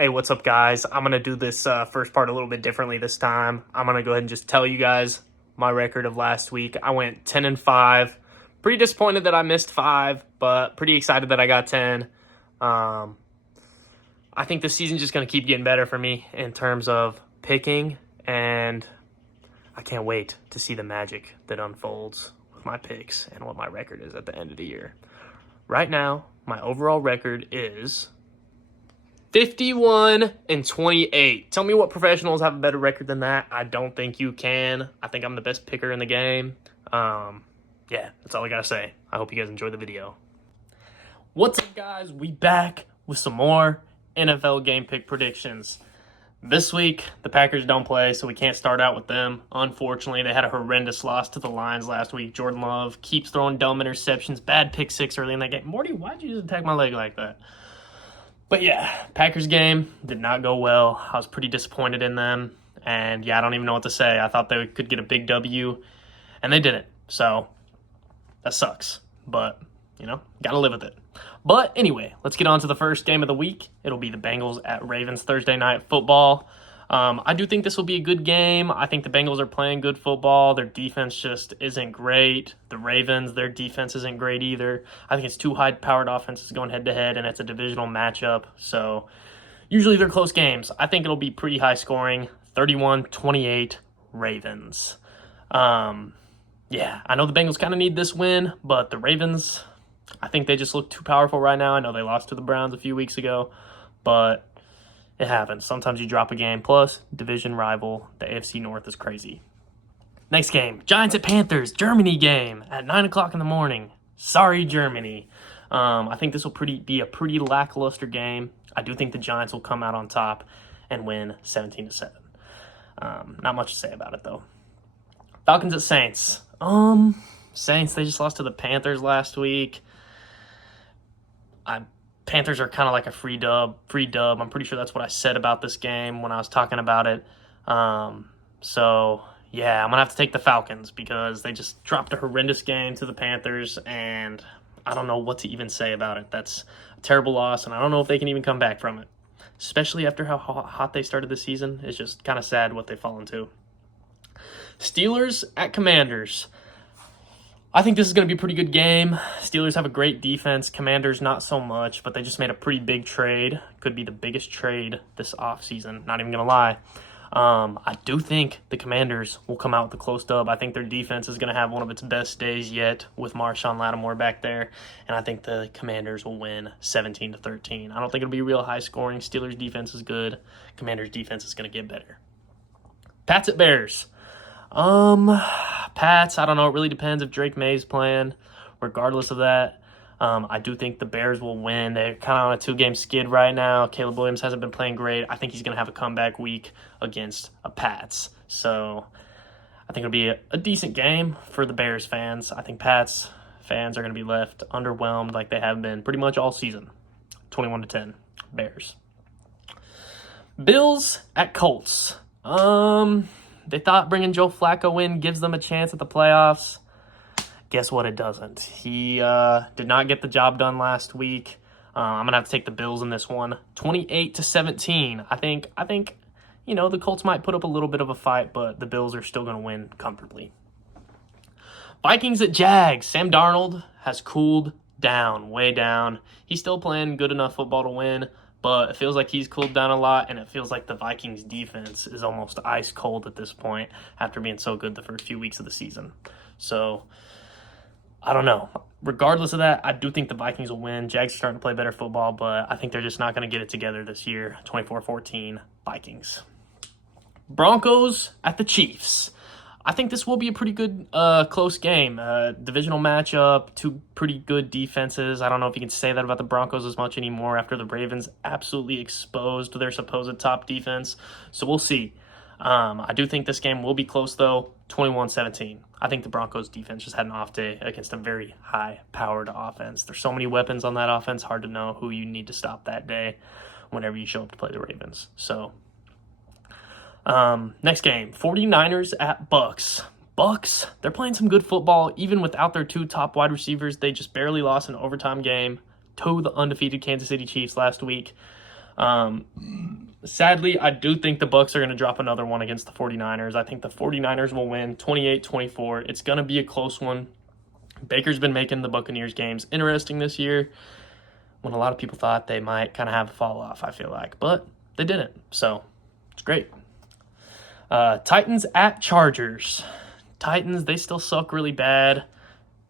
Hey, what's up, guys? I'm going to do this first part a little bit differently this time. I'm going to go ahead and just tell you guys my record of last week. I went 10-5. Pretty disappointed that I missed 5, but pretty excited that I got 10. I think this season's just going to keep getting better for me in terms of picking, and I can't wait to see the magic that unfolds with my picks and what my record is at the end of the year. Right now, my overall record is 51-28. Tell me what professionals have a better record than that. I don't think you can. I think I'm the best picker in the game. Yeah, that's all I gotta say. I hope you guys enjoy the video. What's up, guys? We back with some more NFL game pick predictions. This week, the Packers don't play, so we can't start out with them. Unfortunately, they had a horrendous loss to the Lions last week. Jordan Love keeps throwing dumb interceptions, bad pick six early in that game. Morty, why'd you just attack my leg like that? But yeah, Packers game did not go well. I was pretty disappointed in them. And yeah, I don't even know what to say. I thought they could get a big W, and they didn't. So that sucks. But, you know, got to live with it. But anyway, let's get on to the first game of the week. It'll be the Bengals at Ravens Thursday Night Football. I do think this will be a good game. I think the Bengals are playing good football. Their defense just isn't great. The Ravens, their defense isn't great either. I think it's two high-powered offenses going head-to-head, and it's a divisional matchup. So usually they're close games. I think it'll be pretty high scoring, 31-28 Ravens. Yeah, I know the Bengals kind of need this win, but the Ravens, I think they just look too powerful right now. I know they lost to the Browns a few weeks ago, but it happens. Sometimes you drop a game. Plus, division rival, the AFC North is crazy. Next game, Giants at Panthers, Germany game at 9 o'clock in the morning. Sorry, Germany. I think this will be a pretty lackluster game. I do think the Giants will come out on top and win 17-7. Not much to say about it, though. Falcons at Saints. Saints, they just lost to the Panthers last week. Panthers are kind of like a free dub. I'm pretty sure that's what I said about this game when I was talking about it. So, yeah, I'm going to have to take the Falcons because they just dropped a horrendous game to the Panthers, and I don't know what to even say about it. That's a terrible loss, and I don't know if they can even come back from it, especially after how hot they started the season. It's just kind of sad what they've fallen to. Steelers at Commanders. I think this is going to be a pretty good game. Steelers have a great defense. Commanders, not so much, but they just made a pretty big trade. Could be the biggest trade this offseason. Not even going to lie. I do think the Commanders will come out with a close dub. I think their defense is going to have one of its best days yet with Marshawn Lattimore back there, and I think the Commanders will win 17-13. I don't think it'll be real high scoring. Steelers' defense is good. Commanders' defense is going to get better. Pats at Bears. Pats, I don't know. It really depends if Drake May's playing. Regardless of that, I do think the Bears will win. They're kind of on a 2-game skid right now. Caleb Williams hasn't been playing great. I think he's going to have a comeback week against a Pats. So I think it'll be a decent game for the Bears fans. I think Pats fans are going to be left underwhelmed like they have been pretty much all season. 21-10, Bears. Bills at Colts. They thought bringing Joe Flacco in gives them a chance at the playoffs. Guess what? It doesn't. He did not get the job done last week. I'm going to have to take the Bills in this one. 28-17. I think, you know, the Colts might put up a little bit of a fight, but the Bills are still going to win comfortably. Vikings at Jags. Sam Darnold has cooled down, way down. He's still playing good enough football to win, but it feels like he's cooled down a lot, and it feels like the Vikings' defense is almost ice cold at this point after being so good the first few weeks of the season. So, I don't know. Regardless of that, I do think the Vikings will win. Jags are starting to play better football, but I think they're just not going to get it together this year. 24-14, Vikings. Broncos at the Chiefs. I think this will be a pretty good close game. Divisional matchup, two pretty good defenses. I don't know if you can say that about the Broncos as much anymore after the Ravens absolutely exposed their supposed top defense. So we'll see. I do think this game will be close, though, 21-17. I think the Broncos defense just had an off day against a very high-powered offense. There's so many weapons on that offense, hard to know who you need to stop that day whenever you show up to play the Ravens. So next game, 49ers at Bucks. Bucks, they're playing some good football. Even without their two top wide receivers, they just barely lost an overtime game to the undefeated Kansas City Chiefs last week. Sadly, I do think the Bucks are going to drop another one against the 49ers. I think the 49ers will win 28-24. It's going to be a close one. Baker's been making the Buccaneers games interesting this year when a lot of people thought they might kind of have a fall off, I feel like. But they didn't, so it's great. Titans at Chargers. Titans, they still suck really bad.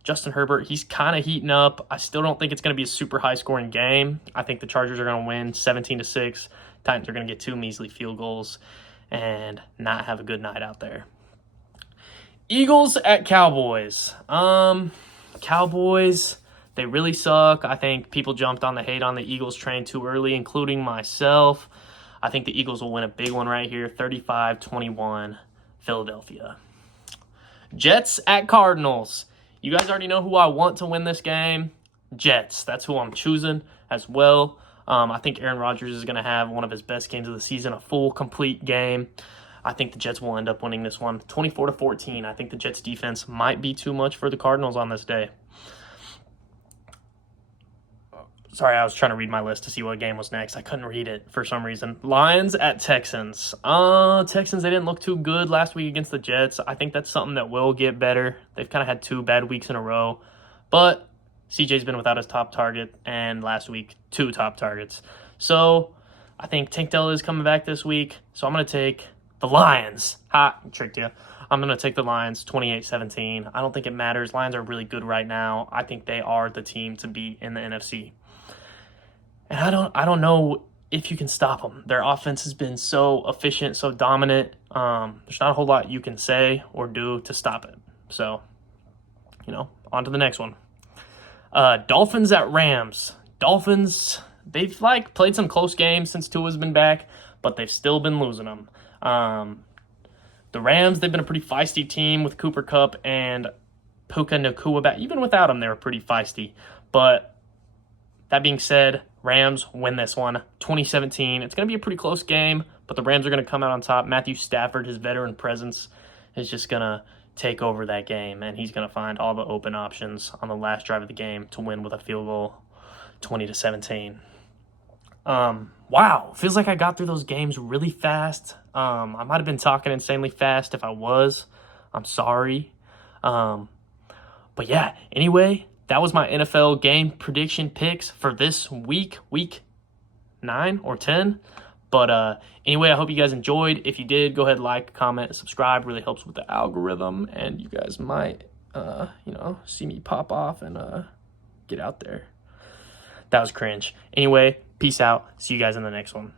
Justin Herbert, he's kind of heating up. I still don't think it's going to be a super high-scoring game. I think the Chargers are going to win 17-6. Titans are going to get 2 measly field goals and not have a good night out there. Eagles at Cowboys. Cowboys, they really suck. I think people jumped on the hate on the Eagles train too early, including myself. I think the Eagles will win a big one right here, 35-21, Philadelphia. Jets at Cardinals. You guys already know who I want to win this game. Jets. That's who I'm choosing as well. I think Aaron Rodgers is going to have one of his best games of the season, a full, complete game. I think the Jets will end up winning this one, 24-14. I think the Jets defense might be too much for the Cardinals on this day. Sorry, I was trying to read my list to see what game was next. I couldn't read it for some reason. Lions at Texans. Texans, they didn't look too good last week against the Jets. I think that's something that will get better. They've kind of had 2 bad weeks in a row. But CJ's been without his top target, and last week, 2 top targets. So I think Tank Dell is coming back this week. So I'm going to take the Lions. Ha, tricked you. I'm going to take the Lions 28-17. I don't think it matters. Lions are really good right now. I think they are the team to beat in the NFC. And I don't know if you can stop them. Their offense has been so efficient, so dominant. There's not a whole lot you can say or do to stop it. So, on to the next one. Dolphins at Rams. Dolphins, they've played some close games since Tua's been back, but they've still been losing them. The Rams, they've been a pretty feisty team with Cooper Kupp and Puka Nacua back. Even without them, they were pretty feisty. But that being said, Rams win this one, 2017. It's going to be a pretty close game, but the Rams are going to come out on top. Matthew Stafford, his veteran presence, is just going to take over that game, and he's going to find all the open options on the last drive of the game to win with a field goal, 20-17. Wow, feels like I got through those games really fast. I might have been talking insanely fast. If I was, I'm sorry. But yeah, anyway, that was my NFL game prediction picks for this week 9 or 10. But anyway, I hope you guys enjoyed. If you did, go ahead, like, comment, subscribe. Really helps with the algorithm, and you guys might, see me pop off and get out there. That was cringe. Anyway, peace out. See you guys in the next one.